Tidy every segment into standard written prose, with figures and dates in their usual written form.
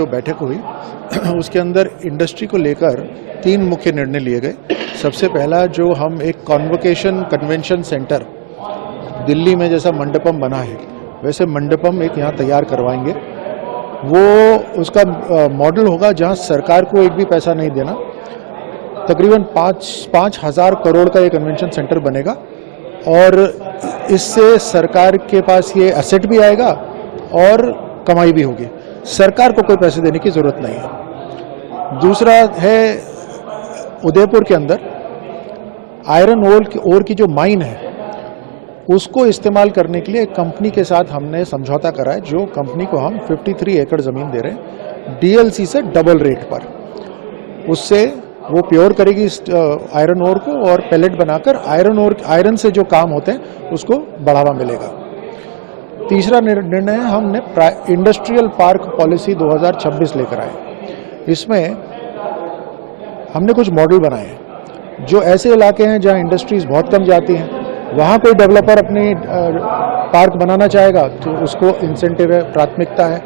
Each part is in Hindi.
जो बैठक हुई उसके अंदर इंडस्ट्री को लेकर 3 मुख्य निर्णय लिए गए। सबसे पहला, जो हम एक कॉन्वोकेशन कन्वेंशन सेंटर दिल्ली में जैसा मंडपम बना है वैसे मंडपम एक यहाँ तैयार करवाएंगे। वो उसका मॉडल होगा जहाँ सरकार को एक भी पैसा नहीं देना। तकरीबन 5,000 करोड़ का ये कन्वेंशन सेंटर बनेगा और इससे सरकार के पास ये एसेट भी आएगा और कमाई भी होगी। सरकार को कोई पैसे देने की जरूरत नहीं है। दूसरा है, उदयपुर के अंदर आयरन ओर की जो माइन है उसको इस्तेमाल करने के लिए एक कंपनी के साथ हमने समझौता करा है, जो कंपनी को हम 53 एकड़ ज़मीन दे रहे हैं डीएलसी से डबल रेट पर। उससे वो प्योर करेगी इस आयरन ओर को और पैलेट बनाकर आयरन से जो काम होते हैं उसको बढ़ावा मिलेगा। तीसरा निर्णय हमने इंडस्ट्रियल पार्क पॉलिसी 2026 लेकर आए। इसमें हमने कुछ मॉडल बनाए हैं। जो ऐसे इलाके हैं जहां इंडस्ट्रीज बहुत कम जाती हैं, वहां कोई डेवलपर अपनी पार्क बनाना चाहेगा तो उसको इंसेंटिव है, प्राथमिकता है।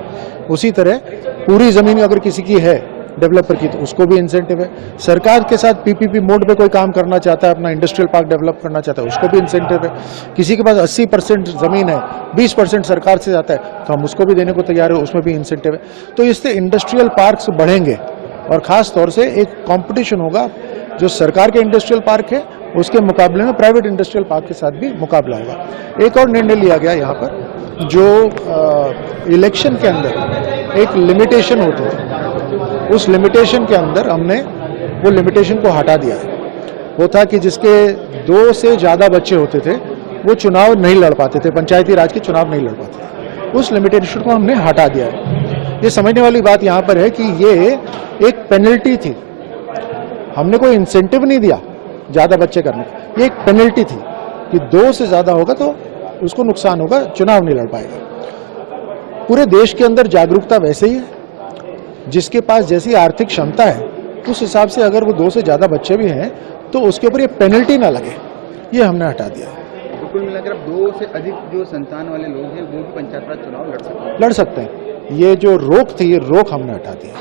उसी तरह पूरी ज़मीन अगर किसी की है डेवलपर की तो उसको भी इंसेंटिव है। सरकार के साथ पीपीपी मोड पे कोई काम करना चाहता है, अपना इंडस्ट्रियल पार्क डेवलप करना चाहता है, उसको भी इंसेंटिव है। किसी के पास 80% ज़मीन है, 20% सरकार से जाता है तो हम उसको भी देने को तैयार है, उसमें भी इंसेंटिव है। तो इससे इंडस्ट्रियल पार्क्स बढ़ेंगे और ख़ास तौर से एक कॉम्पिटिशन होगा। जो सरकार के इंडस्ट्रियल पार्क है उसके मुकाबले में प्राइवेट इंडस्ट्रियल पार्क के साथ भी मुकाबला होगा। एक और निर्णय लिया गया यहाँ पर, जो इलेक्शन के अंदर एक लिमिटेशन होती है, उस लिमिटेशन के अंदर हमने वो लिमिटेशन को हटा दिया है। वो था कि जिसके 2 से ज़्यादा बच्चे होते थे वो चुनाव नहीं लड़ पाते थे, पंचायती राज के चुनाव नहीं लड़ पाते थे। उस लिमिटेशन को हमने हटा दिया है। ये समझने वाली बात यहाँ पर है कि ये एक पेनल्टी थी, हमने कोई इंसेंटिव नहीं दिया ज़्यादा बच्चे करने का। ये एक पेनल्टी थी कि 2 से ज़्यादा होगा तो उसको नुकसान होगा, चुनाव नहीं लड़ पाएगा। पूरे देश के अंदर जागरूकता वैसे ही है, जिसके पास जैसी आर्थिक क्षमता है उस हिसाब से अगर वो 2 से ज़्यादा बच्चे भी हैं तो उसके ऊपर ये पेनल्टी ना लगे, ये हमने हटा दिया। तो कुल मिलाकर 2 से अधिक जो संतान वाले लोग हैं वो भी पंचायत राज चुनाव लड़ सकते हैं। ये जो रोक थी, ये रोक हमने हटा दी।